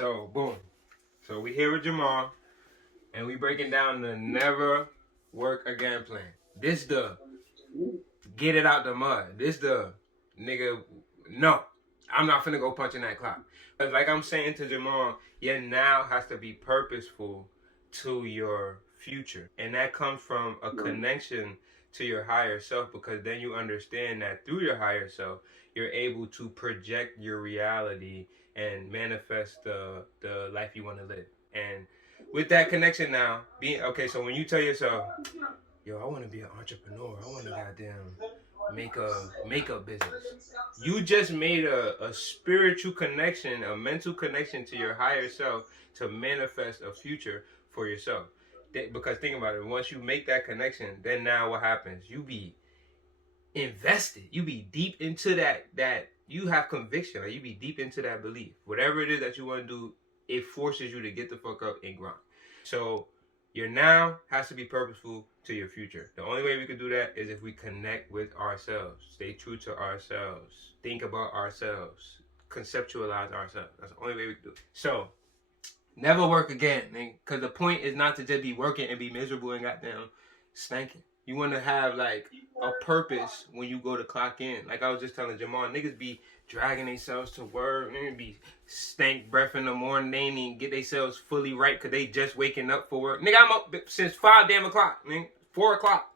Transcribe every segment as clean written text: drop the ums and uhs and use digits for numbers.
So, boom. So we here with Jamal, and we breaking down the never work again plan. This the get it out the mud. This the nigga, no, I'm not finna go punching that clock. But like I'm saying to Jamal, your now has to be purposeful to your future. And that comes from a connection to your higher self, because then you understand that through your higher self, you're able to project your reality and manifest the life you want to live. And with that connection now, being okay, so when you tell yourself, yo, I want to be an entrepreneur, I want to goddamn make a makeup business, you just made a spiritual connection, a mental connection to your higher self to manifest a future for yourself. Because think about it, once you make that connection, then now what happens? You be invested, you be deep into that you have conviction, like you be deep into that belief. Whatever it is that you want to do, it forces you to get the fuck up and grind. So your now has to be purposeful to your future. The only way we can do that is if we connect with ourselves, stay true to ourselves, think about ourselves, conceptualize ourselves. That's the only way we can do it. So never work again, because the point is not to just be working and be miserable and goddamn stinking. You want to have like a purpose when you go to clock in. Like I was just telling Jamal, niggas be dragging themselves to work, niggas be stank breath in the morning, they ain't even get themselves fully right because they just waking up for work. Nigga, I'm up since 5 damn o'clock, nigga, 4 o'clock,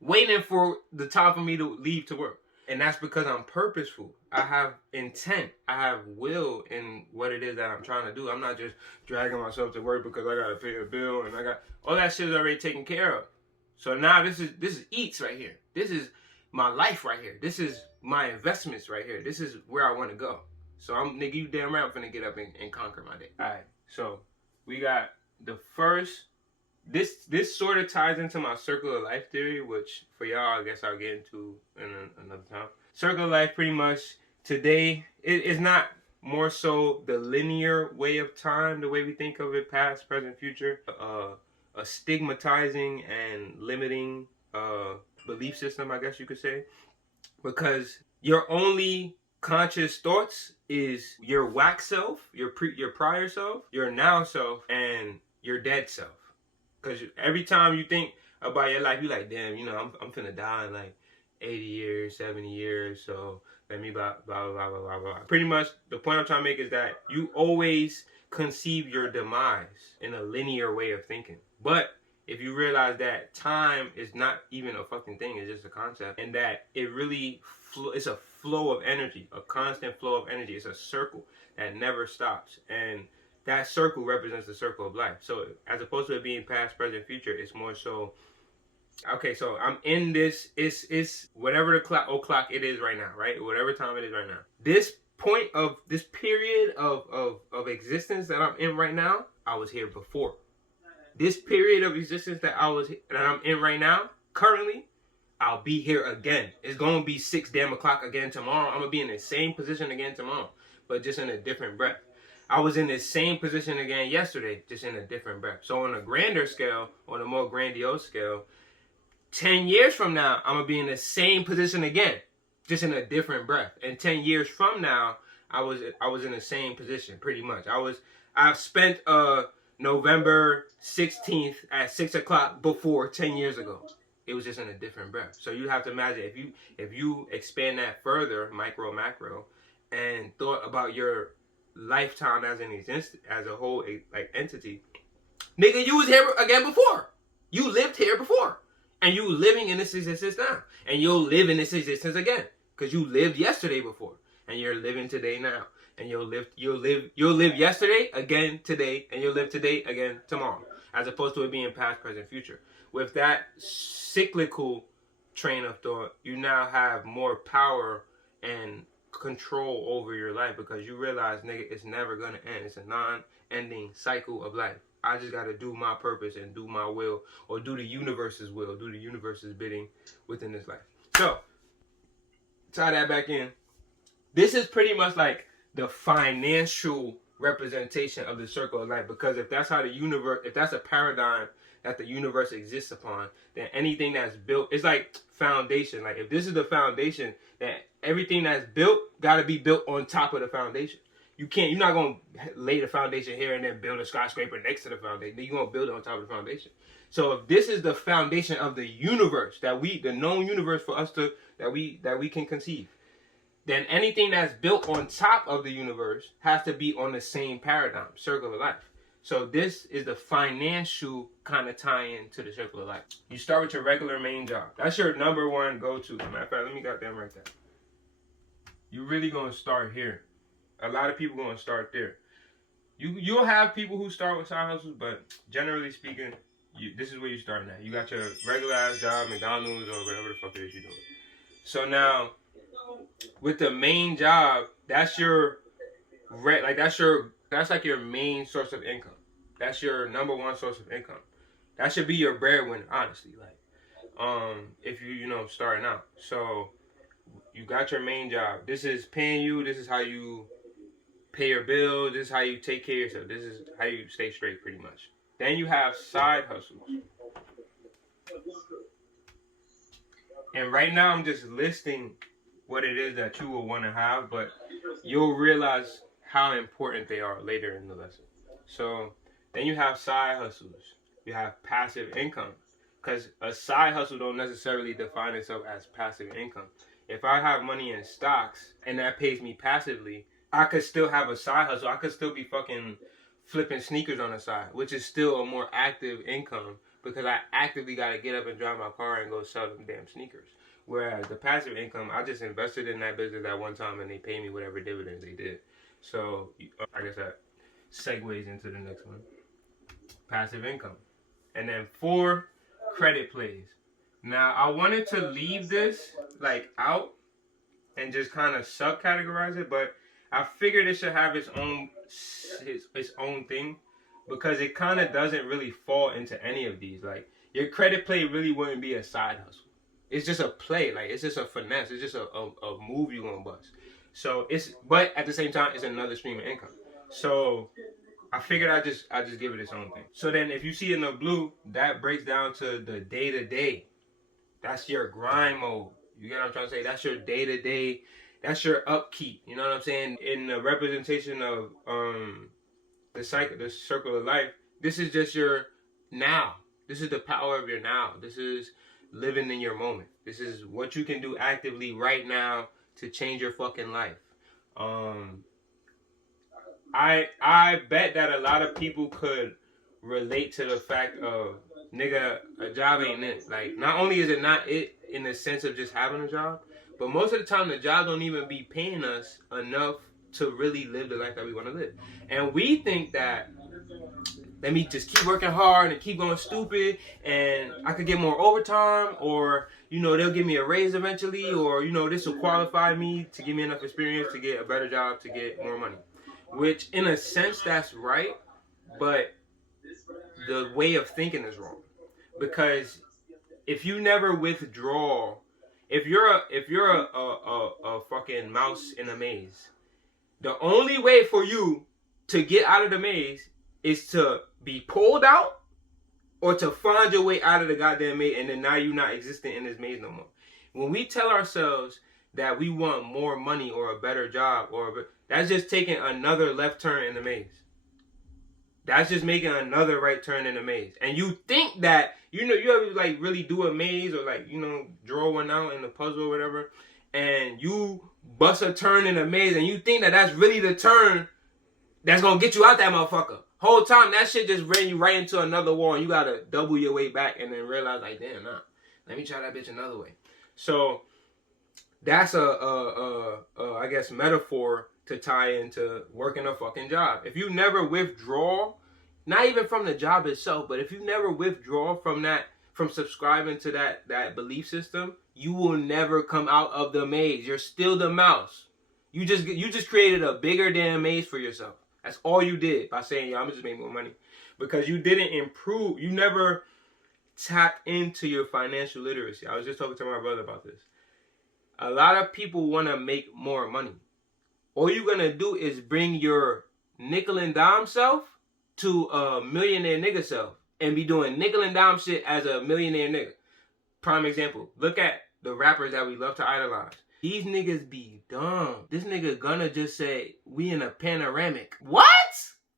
waiting for the time for me to leave to work. And that's because I'm purposeful. I have intent. I have will in what it is that I'm trying to do. I'm not just dragging myself to work because I gotta pay a bill and I got all that shit is already taken care of. So now this is eats right here. This is my life right here. This is my investments right here. This is where I want to go. So I'm nigga, you damn right I'm finna get up and conquer my day. Alright, so we got the first. This sort of ties into my circle of life theory, which for y'all I guess I'll get into in another time. Circle of life, pretty much today it is not more so the linear way of time, the way we think of it, past, present, future. A stigmatizing and limiting belief system, I guess you could say, because your only conscious thoughts is your wax self, your prior self, your now self, and your dead self. Because every time you think about your life, you like, damn, you know, I'm finna die in like 80 years, 70 years, so let me blah, blah, blah, blah, blah, blah. Pretty much, the point I'm trying to make is that you always conceive your demise in a linear way of thinking. But if you realize that time is not even a fucking thing, it's just a concept, and that it really, it's a flow of energy, a constant flow of energy. It's a circle that never stops. And that circle represents the circle of life. So as opposed to it being past, present, future, it's more so, okay, so I'm in this, it's whatever the clock it is right now, right? Whatever time it is right now. This point of this period of existence that I'm in right now, I was here before. This period of existence that I'm in right now, currently, I'll be here again. It's gonna be 6 damn o'clock again tomorrow. I'm gonna be in the same position again tomorrow, but just in a different breath. I was in the same position again yesterday, just in a different breath. So on a grander scale, on a more grandiose scale, 10 years from now, I'm gonna be in the same position again, just in a different breath. And 10 years from now, I was in the same position, pretty much. I've spent November 16th at 6 o'clock before 10 years ago. It was just in a different breath. So you have to imagine if you expand that further, micro, macro, and thought about your lifetime as a whole like entity, nigga, you was here again before. You lived here before, and you living in this existence now, and you'll live in this existence again because you lived yesterday before, and you're living today now, and you'll live yesterday again today, and you'll live today again tomorrow, as opposed to it being past, present, future. With that cyclical train of thought, you now have more power and control over your life, because you realize, nigga, it's never gonna end. It's a non-ending cycle of life. I just gotta do my purpose and do my will, or do the universe's will, do the universe's bidding within this life. So, tie that back in. This is pretty much like the financial representation of the circle of life, because if that's how the universe, if that's a paradigm that the universe exists upon, then anything that's built, it's like foundation. Like if this is the foundation, then everything that's built got to be built on top of the foundation. You're not going to lay the foundation here and then build a skyscraper next to the foundation. You're going to build it on top of the foundation. So if this is the foundation of the universe, the known universe for us that we can conceive, then anything that's built on top of the universe has to be on the same paradigm, circle of life. So this is the financial kind of tie-in to the circle of life. You start with your regular main job. That's your number one go-to. Matter of fact, let me goddamn write that. You're really going to start here. A lot of people going to start there. You'll have people who start with side hustles, but generally speaking, this is where you start now. You got your regular ass job, McDonald's or whatever the fuck it is you're doing. So now, with the main job, that's like your main source of income. That's your number one source of income. That should be your breadwinner, honestly. Like, if you starting out. So you got your main job. This is paying you. This is how you pay your bills. This is how you take care of yourself. This is how you stay straight, pretty much. Then you have side hustles. And right now I'm just listing what it is that you will want to have, but you'll realize how important they are later in the lesson. So then you have side hustles. You have passive income, because a side hustle don't necessarily define itself as passive income. If I have money in stocks and that pays me passively, I could still have a side hustle. I could still be fucking flipping sneakers on the side, which is still a more active income, because I actively got to get up and drive my car and go sell them damn sneakers. Whereas the passive income, I just invested in that business at one time and they pay me whatever dividends they did. So I guess that segues into the next one. Passive income. And then 4, credit plays. Now, I wanted to leave this like out and just kind of subcategorize it, but I figured it should have its own thing, because it kind of doesn't really fall into any of these. Like, your credit play really wouldn't be a side hustle. It's just a play. Like, it's just a finesse. It's just a move you gonna bust. So but at the same time, it's another stream of income. So I figured I just give it its own thing. So then if you see in the blue, that breaks down to the day-to-day. That's your grind mode. You get what I'm trying to say? That's your day-to-day. That's your upkeep. You know what I'm saying? In the representation of the circle of life, this is just your now. This is the power of your now. This is living in your moment. This is what you can do actively right now to change your fucking life. I bet that a lot of people could relate to the fact of, nigga, a job ain't it. Like, not only is it not it in the sense of just having a job, but most of the time the job don't even be paying us enough to really live the life that we want to live. And we think that, let me just keep working hard and keep going stupid, and I could get more overtime, or, they'll give me a raise eventually, or, this will qualify me to give me enough experience to get a better job, to get more money. Which, in a sense, that's right, but the way of thinking is wrong. Because if you never withdraw, if you're a fucking mouse in a maze, the only way for you to get out of the maze is to be pulled out, or to find your way out of the goddamn maze, and then now you're not existing in this maze no more. When we tell ourselves that we want more money or a better job, that's just taking another left turn in the maze. That's just making another right turn in the maze. And you think that, you ever like really do a maze, or like, draw one out in the puzzle or whatever, and you bust a turn in the maze, and you think that that's really the turn that's gonna get you out that motherfucker. Whole time, that shit just ran you right into another wall, and you gotta double your way back and then realize, like, damn, nah, let me try that bitch another way. So that's I guess, metaphor to tie into working a fucking job. If you never withdraw, not even from the job itself, but if you never withdraw from subscribing to that belief system, you will never come out of the maze. You're still the mouse. You just created a bigger damn maze for yourself. That's all you did by saying, I'm gonna just make more money. Because you didn't improve. You never tapped into your financial literacy. I was just talking to my brother about this. A lot of people want to make more money. All you're going to do is bring your nickel and dime self to a millionaire nigga self, and be doing nickel and dime shit as a millionaire nigga. Prime example. Look at the rappers that we love to idolize. These niggas be dumb. This nigga gonna just say, we in a panoramic. What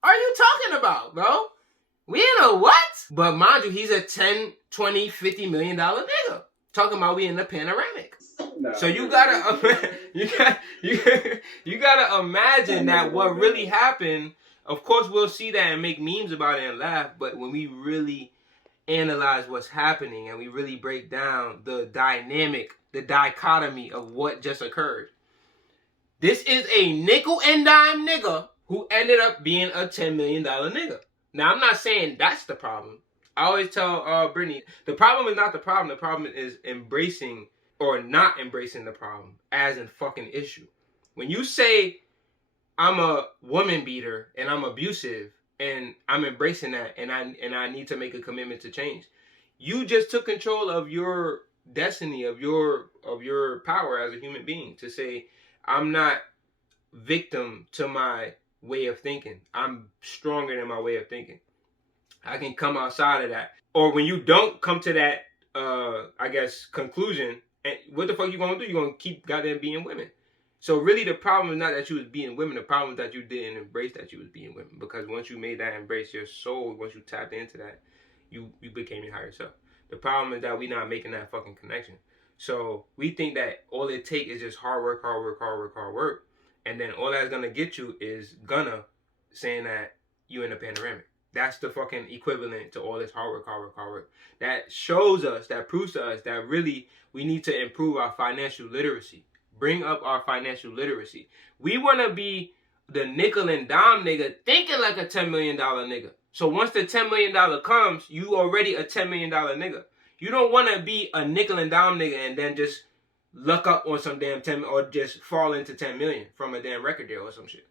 are you talking about, bro? We in a what? But mind you, he's a 10, 20, $50 million nigga. Talking about we in the panoramic. So you gotta you gotta imagine that what really happened. Of course, we'll see that and make memes about it and laugh. But when we really analyze what's happening and we really break down the dynamic, the dichotomy of what just occurred, this is a nickel and dime nigga who ended up being a $10 million nigga. Now, I'm not saying that's the problem. I always tell Brittany, the problem is not the problem. The problem is embracing or not embracing the problem as a fucking issue. When you say, I'm a woman beater and I'm abusive and I'm embracing that and I need to make a commitment to change, you just took control of your destiny, of your power as a human being to say, I'm not victim to my way of thinking. I'm stronger than my way of thinking. I can come outside of that. Or when you don't come to that, I guess, conclusion, and what the fuck you gonna do? You gonna keep goddamn being women. So really the problem is not that you was being women. The problem is that you didn't embrace that you was being women. Because once you made that embrace your soul, once you tapped into that, you became your higher self. The problem is that we not making that fucking connection. So we think that all it takes is just hard work. And then all that's gonna get you is saying that you in a panoramic. That's the fucking equivalent to all this hard work. That shows us, that proves to us that really we need to improve our financial literacy. Bring up our financial literacy. We want to be the nickel and dime nigga thinking like a $10 million nigga. So once the $10 million comes, you already a $10 million nigga. You don't want to be a nickel and dime nigga and then just luck up on some damn 10 or just fall into 10 million from a damn record deal or some shit.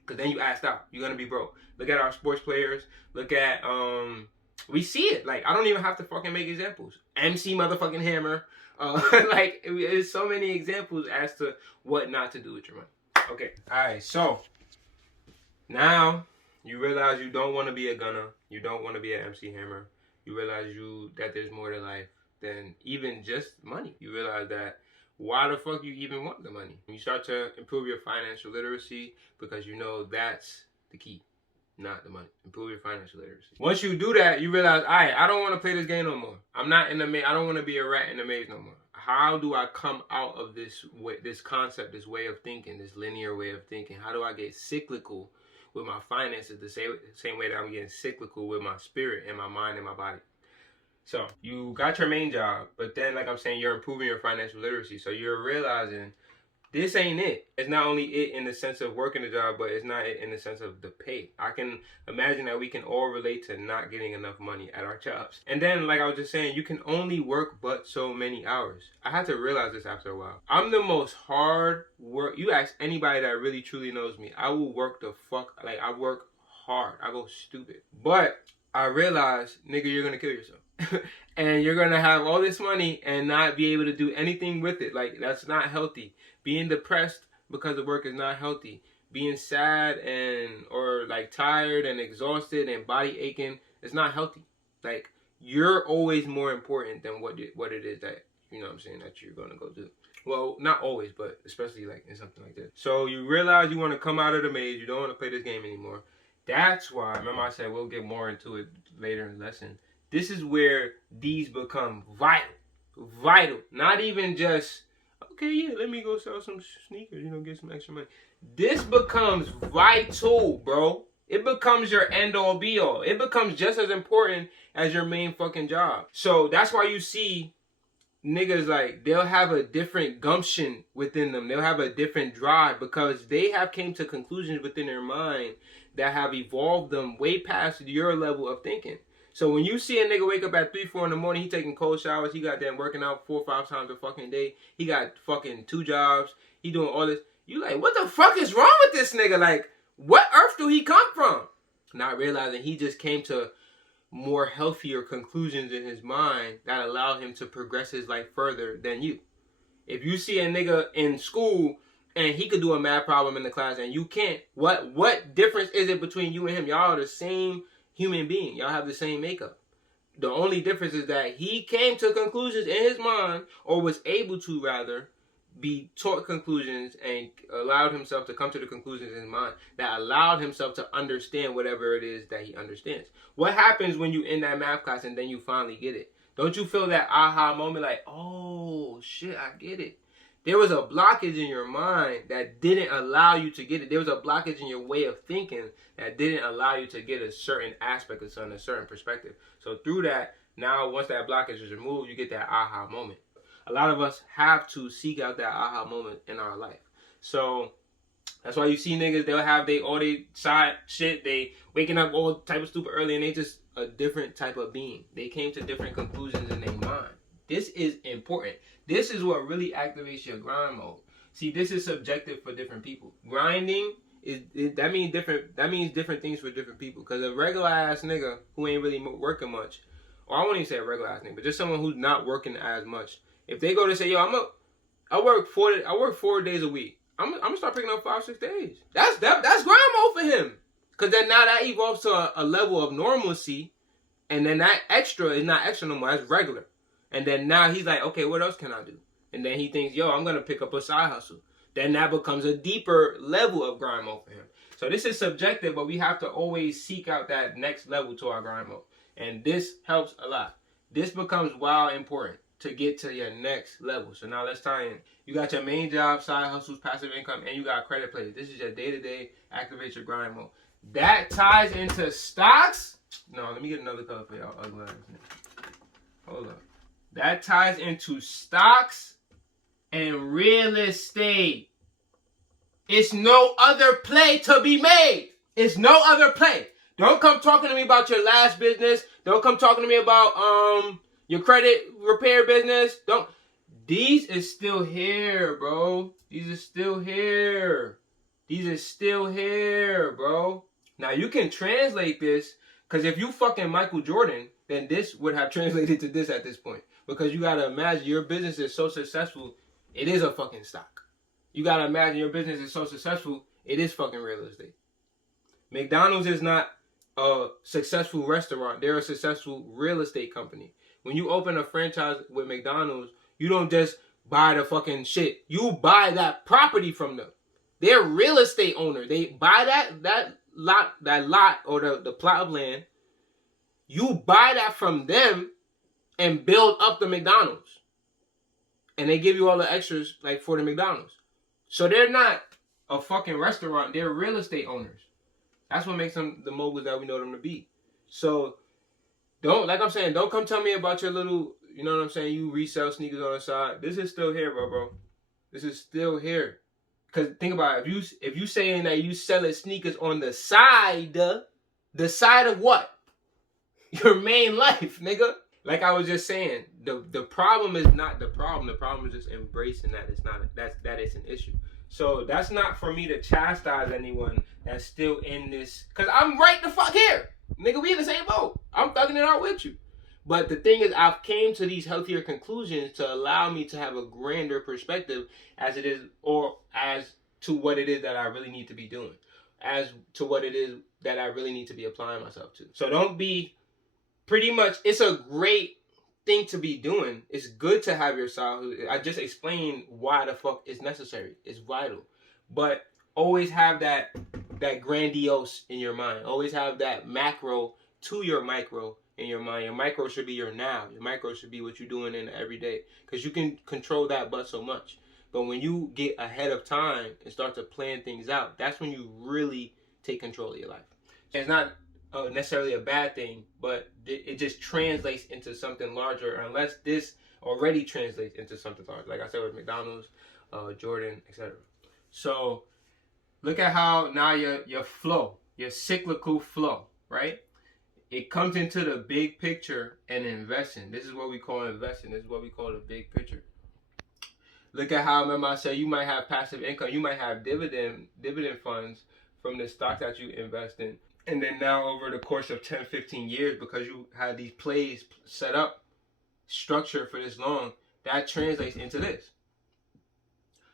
Because then you assed out. You're going to be broke. Look at our sports players. Look at, we see it. Like, I don't even have to fucking make examples. MC motherfucking Hammer. Like, there's so many examples as to what not to do with your money. Okay. All right. So, now you realize you don't want to be a gunner. You don't want to be an MC Hammer. You realize that there's more to life than even just money. You realize that why the fuck you even want the money? You start to improve your financial literacy because you know that's the key, not the money. Improve your financial literacy. Once you do that, you realize, all right, I don't want to play this game no more. I'm not in the maze. I don't want to be a rat in the maze no more. How do I come out of this concept, this way of thinking, this linear way of thinking? How do I get cyclical with my finances the same way that I'm getting cyclical with my spirit and my mind and my body? So you got your main job, but then, like I'm saying, you're improving your financial literacy. So you're realizing this ain't it. It's not only it in the sense of working the job, but it's not it in the sense of the pay. I can imagine that we can all relate to not getting enough money at our jobs. And then, like I was just saying, you can only work but so many hours. I had to realize this after a while. I'm the most hard work. You ask anybody that really truly knows me, I will work the fuck. Like, I work hard. I go stupid. But I realized, nigga, you're gonna kill yourself. And you're gonna have all this money and not be able to do anything with it. Like, that's not healthy. Being depressed because of work is not healthy. Being sad or like tired and exhausted and body aching is not healthy. Like, you're always more important than what it is that, you know what I'm saying, that you're gonna go do. Well, not always, but especially like in something like this. So you realize you want to come out of the maze. You don't want to play this game anymore. That's why, remember I said we'll get more into it later in the lesson. This is where these become vital. Not even just, okay, yeah, let me go sell some sneakers, get some extra money. This becomes vital, bro. It becomes your end-all, be-all. It becomes just as important as your main fucking job. So that's why you see niggas, like, they'll have a different gumption within them. They'll have a different drive because they have came to conclusions within their mind that have evolved them way past your level of thinking. So when you see a nigga wake up at 3, 4 in the morning, he taking cold showers, he got them working out 4 or 5 times a fucking day, he got fucking 2 jobs, he doing all this, you like, what the fuck is wrong with this nigga? Like, what earth do he come from? Not realizing he just came to more healthier conclusions in his mind that allow him to progress his life further than you. If you see a nigga in school and he could do a math problem in the class and you can't, what difference is it between you and him? Y'all are the same human being. Y'all have the same makeup. The only difference is that he came to conclusions in his mind, or was able to rather, be taught conclusions and allowed himself to come to the conclusions in his mind that allowed himself to understand whatever it is that he understands. What happens when you in that math class and then you finally get it? Don't you feel that aha moment like, oh shit, I get it? There was a blockage in your mind that didn't allow you to get it. There was a blockage in your way of thinking that didn't allow you to get a certain aspect of something, a certain perspective. So through that, now once that blockage is removed, you get that aha moment. A lot of us have to seek out that aha moment in our life. So that's why you see niggas, they'll have all they side shit, they waking up all type of stupid early and they just a different type of being. They came to different conclusions in their mind. This is important. This is what really activates your grind mode. See, this is subjective for different people. Grinding that means different things for different people. Cause a regular ass nigga who ain't really working much, or I won't even say a regular ass nigga, but just someone who's not working as much. If they go to say, yo, I work 4 days a week. I'm gonna start picking up 5-6 days. That's grind mode for him. Cause then now that evolves to a level of normalcy, and then that extra is not extra no more. That's regular. And then now he's like, okay, what else can I do? And then he thinks, yo, I'm gonna pick up a side hustle. Then that becomes a deeper level of grind mode for him. So this is subjective, but we have to always seek out that next level to our grind mode. And this helps a lot. This becomes wild important to get to your next level. So now let's tie in. You got your main job, side hustles, passive income, and you got credit plays. This is your day-to-day, activate your grind mode. That ties into stocks. No, let me get another color for y'all ugly ass. Hold up. That ties into stocks and real estate. It's no other play to be made. It's no other play. Don't come talking to me about your last business. Don't come talking to me about your credit repair business. These is still here, bro. These are still here. These are still here, bro. Now you can translate this, because if you fucking Michael Jordan, then this would have translated to this at this point. Because you gotta imagine your business is so successful, it is a fucking stock. You gotta imagine your business is so successful, it is fucking real estate. McDonald's is not a successful restaurant. They're a successful real estate company. When you open a franchise with McDonald's, you don't just buy the fucking shit. You buy that property from them. They're real estate owner. They buy that lot or the plot of land. You buy that from them and build up the McDonald's. And they give you all the extras like for the McDonald's. So they're not a fucking restaurant. They're real estate owners. That's what makes them the moguls that we know them to be. So don't come tell me about your little, you know what I'm saying, you resell sneakers on the side. This is still here, bro. This is still here. Because think about it. If you saying that you selling sneakers on the side of what? Your main life, nigga. Like I was just saying, the problem is not the problem. The problem is just embracing that it's not that it's an issue. So that's not for me to chastise anyone that's still in this, because I'm right the fuck here. Nigga, we in the same boat. I'm thugging it out with you. But the thing is, I've came to these healthier conclusions to allow me to have a grander perspective as it is, or as to what it is that I really need to be doing, as to what it is that I really need to be applying myself to. So don't be, pretty much, it's a great thing to be doing. It's good to have your side. I just explained why the fuck it's necessary. It's vital. But always have that grandiose in your mind. Always have that macro to your micro in your mind. Your micro should be your now. Your micro should be what you're doing in the everyday. Because you can control that but so much. But when you get ahead of time and start to plan things out, that's when you really take control of your life. It's not necessarily a bad thing, but it just translates into something larger, unless this already translates into something larger. Like I said with McDonald's, Jordan, etc. So look at how now your flow, your cyclical flow, right? It comes into the big picture and investing. This is what we call investing. This is what we call the big picture. Look at how, remember I said you might have passive income. You might have dividend funds from the stock that you invest in. And then now over the course of 10, 15 years, because you had these plays set up, structured for this long, that translates into this.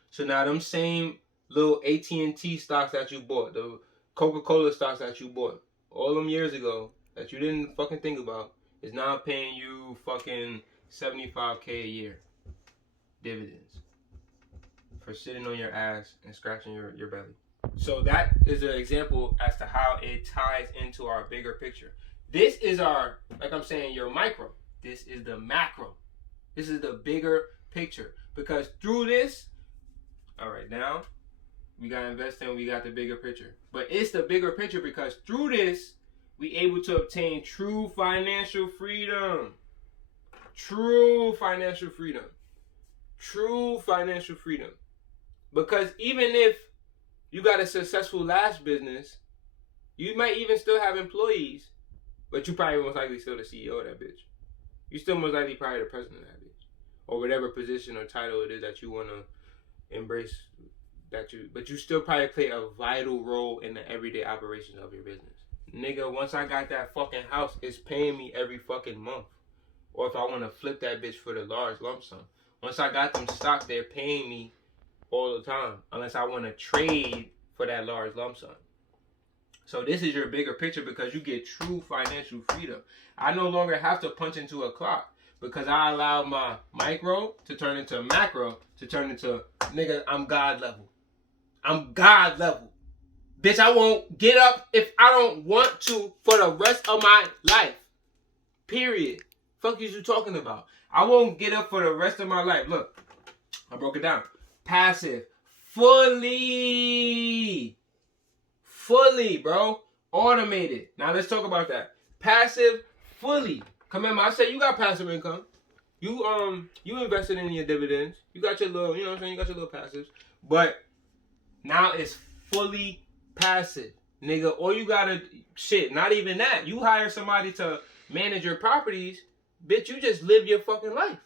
So now them same little AT&T stocks that you bought, the Coca-Cola stocks that you bought all them years ago that you didn't fucking think about, is now paying you fucking $75K a year dividends. for sitting on your ass and scratching your belly. So that is an example as to how it ties into our bigger picture. This is our, like I'm saying, your micro. This is the macro. This is the bigger picture. Because through this, all right, now we got to invest in, we got the bigger picture. But it's the bigger picture because through this, we able to obtain true financial freedom. True financial freedom. True financial freedom. Because even if you got a successful last business, you might even still have employees, but you probably most likely still the CEO of that bitch. You still most likely probably the president of that bitch. Or whatever position or title it is that you want to embrace, but you still probably play a vital role in the everyday operations of your business. Nigga, once I got that fucking house, it's paying me every fucking month. Or if I want to flip that bitch for the large lump sum. Once I got them stocks, they're paying me all the time. Unless I want to trade for that large lump sum. So this is your bigger picture because you get true financial freedom. I no longer have to punch into a clock because I allow my micro to turn into macro to turn into, nigga, I'm God level. I'm God level. Bitch, I won't get up if I don't want to for the rest of my life. Period. Fuck is you talking about? I won't get up for the rest of my life. Look, I broke it down. Passive. Fully, bro. Automated. Now let's talk about that. Passive, fully. Remember, I said you got passive income. You invested in your dividends. You got your little, you know what I'm saying? You got your little passives. But now it's fully passive. Nigga, all you gotta, shit, not even that. You hire somebody to manage your properties, bitch, you just live your fucking life.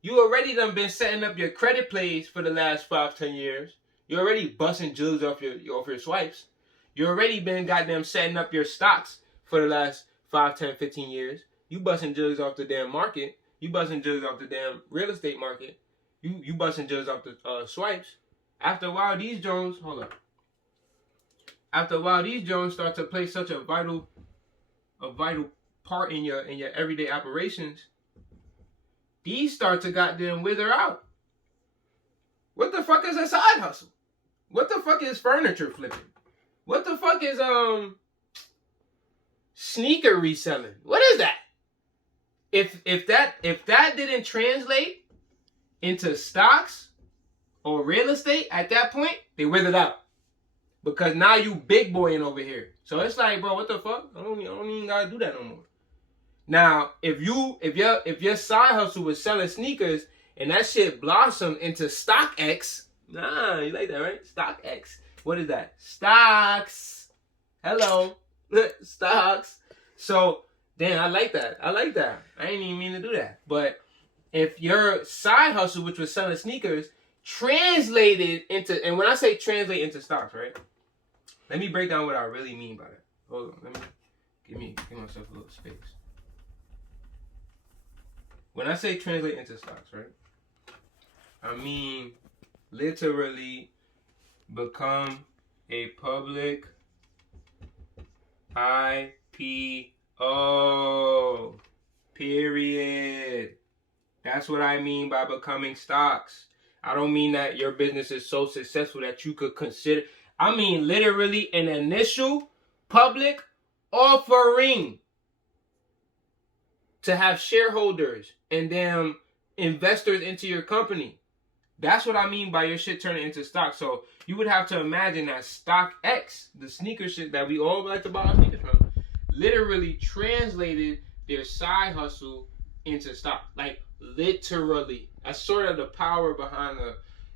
You already done been setting up your credit plays for the last 5-10 years. You already busting jugs off your swipes. You already been goddamn setting up your stocks for the last 5-10-15 years. You busting jugs off the damn market. You busting jugs off the damn real estate market. You busting jugs off the swipes. After a while, these Jones, hold up. After a while, these Jones start to play such a vital part in your everyday operations. These start to goddamn wither out. What the fuck is a side hustle? What the fuck is furniture flipping? What the fuck is sneaker reselling? What is that? If that didn't translate into stocks or real estate at that point, they withered out. Because now you big boying over here. So it's like, bro, what the fuck? I don't even gotta do that no more. Now, if your side hustle was selling sneakers and that shit blossomed into StockX, nah, you like that, right? StockX. What is that? Stocks. Hello. Stocks. So, damn, I like that. I didn't even mean to do that. But if your side hustle, which was selling sneakers, translated into, and when I say translate into stocks, right? Let me break down what I really mean by that. Hold on. Let me give myself a little space. When I say translate into stocks, right? I mean literally become a public IPO. Period. That's what I mean by becoming stocks. I don't mean that your business is so successful that you could consider. I mean literally an initial public offering to have shareholders and them investors into your company. That's what I mean by your shit turning into stock. So you would have to imagine that StockX, the sneaker shit that we all like to buy our sneakers from, literally translated their side hustle into stock. Like literally. That's sort of the power behind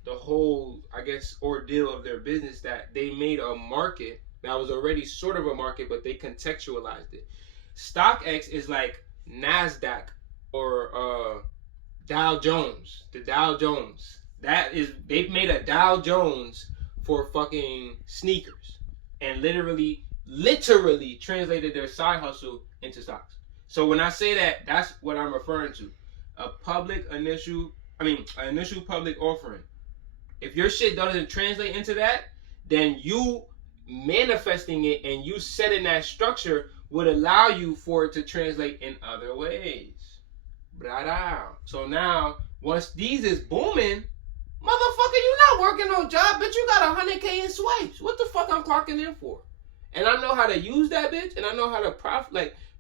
the whole, I guess, ordeal of their business, that they made a market that was already sort of a market, but they contextualized it. StockX is like NASDAQ or Dow Jones. The Dow Jones. They've made a Dow Jones for fucking sneakers. And literally translated their side hustle into stocks. So when I say that, that's what I'm referring to. An initial public offering. If your shit doesn't translate into that, then you manifesting it and you setting that structure would allow you for it to translate in other ways. So now, once these is booming, Motherfucker, you not working no job, bitch. You got 100K in swipes. What the fuck I'm clocking in for? And I know how to use that bitch, and I know how to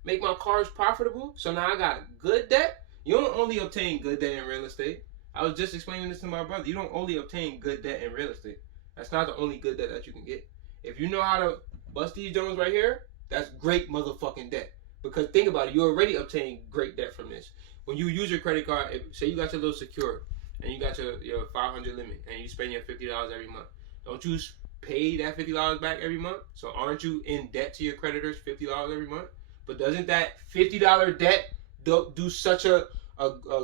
make my cars profitable. So now I got good debt. You don't only obtain good debt in real estate. I was just explaining this to my brother. You don't only obtain good debt in real estate. That's not the only good debt that you can get. If you know how to bust these Jones right here, that's great motherfucking debt. Because think about it, you already obtained great debt from this. When you use your credit card, say you got your little secured, and you got your 500 limit, and you spend your $50 every month. Don't you pay that $50 back every month? So aren't you in debt to your creditors $50 every month? But doesn't that $50 debt do such a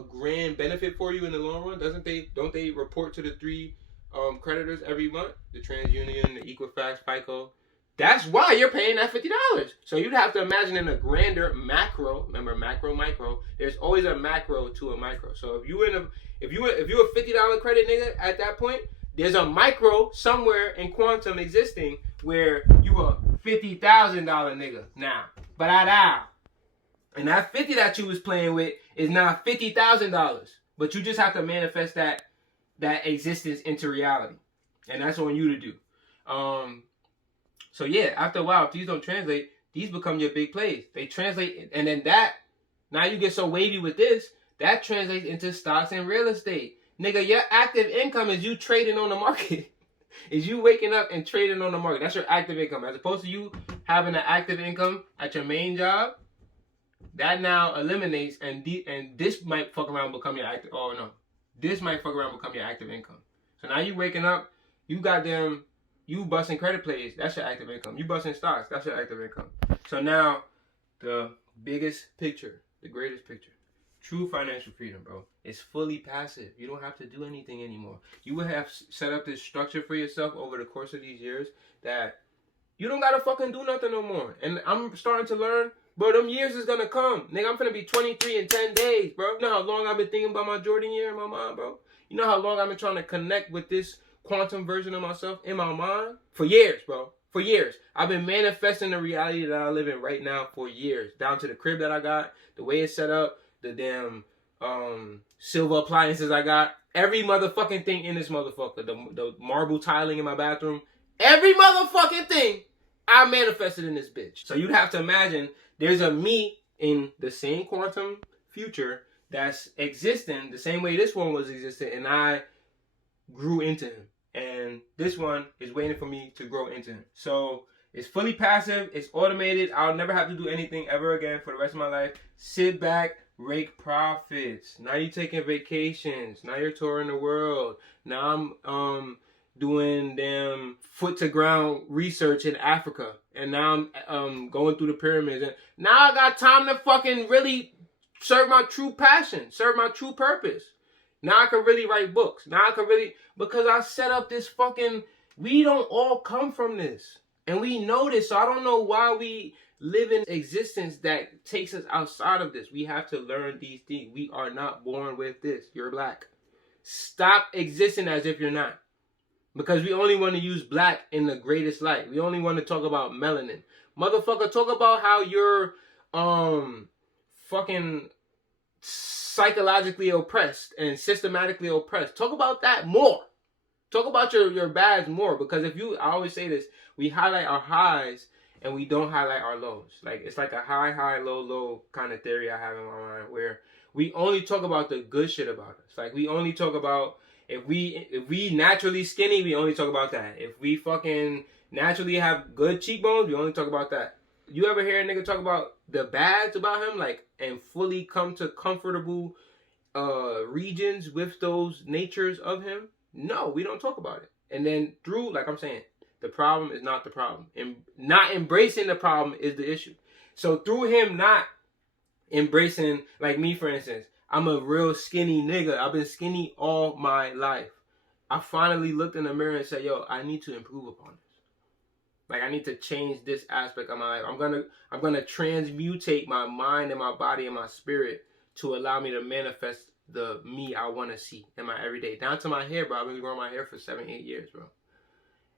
grand benefit for you in the long run? Don't they report to the three creditors every month? The TransUnion, the Equifax, FICO. That's why you're paying that $50. So you'd have to imagine in a grander macro. Remember, macro, micro. There's always a macro to a micro. So if you're a $50 credit nigga at that point, there's a micro somewhere in quantum existing where you a $50,000 nigga now. But and that 50 that you was playing with is now $50,000. But you just have to manifest that existence into reality, and that's on you to do. So yeah, after a while, if these don't translate, these become your big plays. They translate, and then now you get so wavy with this, that translates into stocks and real estate. Nigga, your active income is you trading on the market. Is you waking up and trading on the market. That's your active income. As opposed to you having an active income at your main job, that now eliminates, and this might fuck around and become your active, oh no. This might fuck around and become your active income. So now you waking up, you busting credit plays, that's your active income. You busting stocks, that's your active income. So now, the biggest picture, the greatest picture, true financial freedom, bro, is fully passive. You don't have to do anything anymore. You would have set up this structure for yourself over the course of these years that you don't gotta fucking do nothing no more. And I'm starting to learn, bro, them years is gonna come. Nigga, I'm finna be 23 in 10 days, bro. You know how long I've been thinking about my Jordan year in my mind, bro? You know how long I've been trying to connect with this quantum version of myself in my mind? For years, bro. For years. I've been manifesting the reality that I live in right now for years. Down to the crib that I got, the way it's set up, the damn silver appliances I got. Every motherfucking thing in this motherfucker. The marble tiling in my bathroom. Every motherfucking thing I manifested in this bitch. So you'd have to imagine there's a me in the same quantum future that's existing the same way this one was existing, and I grew into him. And this one is waiting for me to grow into him. So it's fully passive, it's automated. I'll never have to do anything ever again for the rest of my life. Sit back, rake profits. Now you're taking vacations. Now you're touring the world. Now I'm doing damn foot to ground research in Africa. And now I'm going through the pyramids. And now I got time to fucking really serve my true passion, serve my true purpose. Now I can really write books. Now I can really, because I set up this fucking, we don't all come from this. And we know this, so I don't know why we live in existence that takes us outside of this. We have to learn these things. We are not born with this. You're black. Stop existing as if you're not. Because we only want to use black in the greatest light. We only want to talk about melanin. Motherfucker, talk about how you're fucking psychologically oppressed and systematically oppressed. Talk about that more. Talk about your bads more. Because I always say this, we highlight our highs and we don't highlight our lows. Like, it's like a high, high, low, low kind of theory I have in my mind, where we only talk about the good shit about us. Like, we only talk about, if we naturally skinny, we only talk about that. If we fucking naturally have good cheekbones, we only talk about that. You ever hear a nigga talk about the bads about him, like, and fully come to comfortable regions with those natures of him? No, we don't talk about it. And then through, like I'm saying, the problem is not the problem. And not embracing the problem is the issue. So through him not embracing, like me, for instance, I'm a real skinny nigga. I've been skinny all my life. I finally looked in the mirror and said, yo, I need to improve upon this. Like, I need to change this aspect of my life. I'm gonna transmutate my mind and my body and my spirit to allow me to manifest the me I want to see in my everyday. Down to my hair, bro. I've been growing my hair for 7-8 years, bro.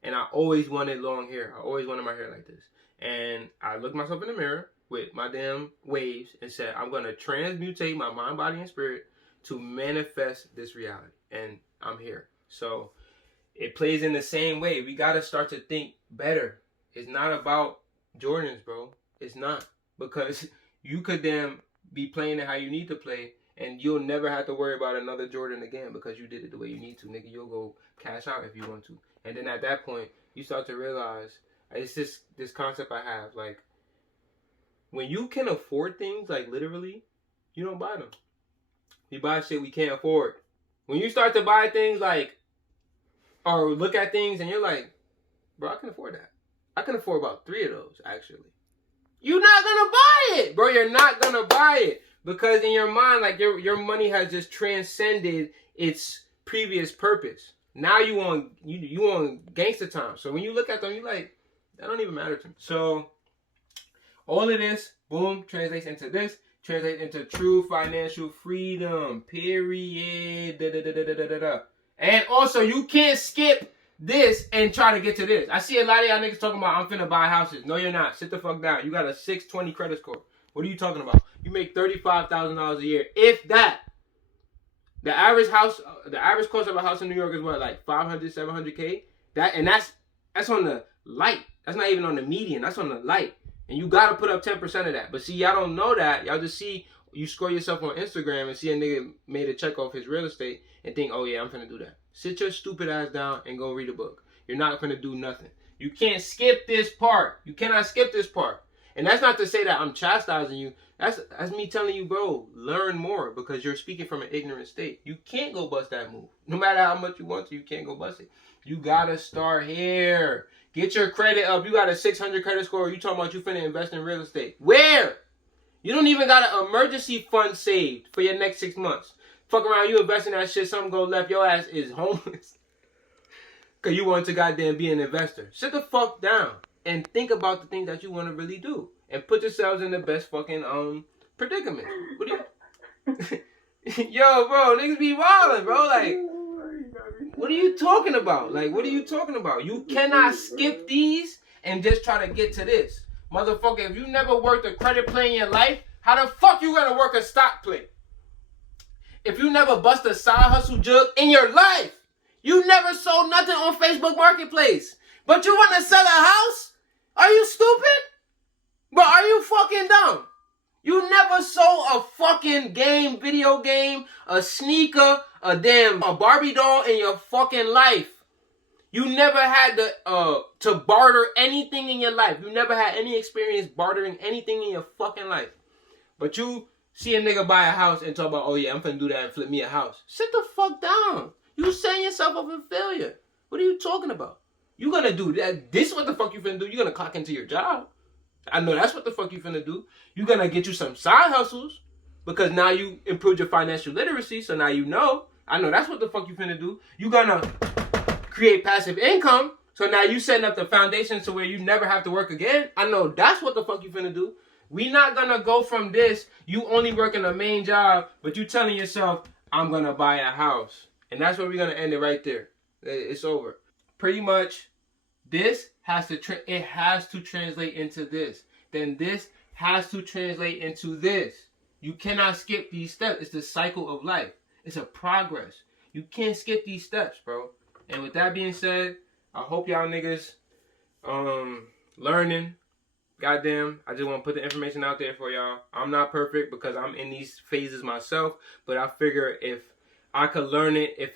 And I always wanted long hair. I always wanted my hair like this. And I looked myself in the mirror with my damn waves and said, I'm going to transmutate my mind, body, and spirit to manifest this reality. And I'm here. So it plays in the same way. We got to start to think better. It's not about Jordans, bro. It's not. Because you could then be playing it how you need to play, and you'll never have to worry about another Jordan again because you did it the way you need to. Nigga, you'll go cash out if you want to. And then at that point, you start to realize, it's just this concept I have. Like, when you can afford things, like literally, you don't buy them. We buy shit we can't afford. When you start to buy things like, or look at things and you're like, bro, I can afford that. I can afford about 3 of those, actually. You're not going to buy it, bro. You're not going to buy it. Because in your mind, like, your money has just transcended its previous purpose. Now you on gangster time. So when you look at them, you're like, that don't even matter to me. So all of this, boom, translates into this. Translates into true financial freedom. Period. Da, da, da, da, da, da, da. And also, you can't skip this and try to get to this. I see a lot of y'all niggas talking about, I'm finna buy houses. No, you're not. Sit the fuck down. You got a 620 credit score. What are you talking about? You make $35,000 a year. If that. The average cost of a house in New York is what, like 500, 700K? That's on the light. That's not even on the median. That's on the light. And you got to put up 10% of that. But see, y'all don't know that. Y'all just see, you scroll yourself on Instagram and see a nigga made a check off his real estate and think, oh yeah, I'm finna do that. Sit your stupid ass down and go read a book. You're not finna do nothing. You can't skip this part. You cannot skip this part. And that's not to say that I'm chastising you. That's me telling you, bro, learn more because you're speaking from an ignorant state. You can't go bust that move. No matter how much you want to, you can't go bust it. You gotta start here. Get your credit up. You got a 600 credit score. You talking about you finna invest in real estate. Where? You don't even got an emergency fund saved for your next 6 months. Fuck around, you invest in that shit, something go left, your ass is homeless. Because you want to goddamn be an investor. Sit the fuck down and think about the things that you want to really do. And put yourselves in the best fucking predicament. What do you... Yo, bro, niggas be wildin', bro. Like, what are you talking about? Like, what are you talking about? You cannot skip these and just try to get to this. Motherfucker, if you never worked a credit play in your life, how the fuck you gonna work a stock play? If you never bust a side hustle jug in your life, you never sold nothing on Facebook Marketplace, but you want to sell a house? Are you stupid? Bro, are you fucking dumb? You never sold a fucking game, video game, a sneaker, a Barbie doll in your fucking life. You never had to barter anything in your life. You never had any experience bartering anything in your fucking life. But you see a nigga buy a house and talk about, oh yeah, I'm finna do that and flip me a house. Sit the fuck down. You setting yourself up for failure. What are you talking about? You gonna do that. This is what the fuck you finna do. You gonna clock into your job. I know that's what the fuck you finna do. You gonna get you some side hustles because now you improved your financial literacy. So now you know. I know that's what the fuck you finna do. You gonna create passive income. So now you setting up the foundation to where you never have to work again. I know that's what the fuck you finna do. We not gonna go from this, you only working a main job, but you telling yourself, I'm gonna buy a house. And that's where we're gonna end it right there. It's over. Pretty much, this has to translate into this. Then this has to translate into this. You cannot skip these steps. It's the cycle of life. It's a progress. You can't skip these steps, bro. And with that being said, I hope y'all niggas learning. Goddamn, I just want to put the information out there for y'all. I'm not perfect because I'm in these phases myself, but I figure if I could learn it, if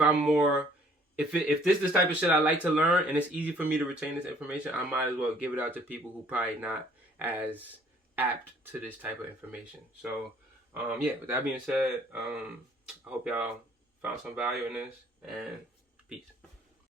this is the type of shit I like to learn and it's easy for me to retain this information, I might as well give it out to people who probably not as apt to this type of information. So, yeah, with that being said, I hope y'all found some value in this, and peace.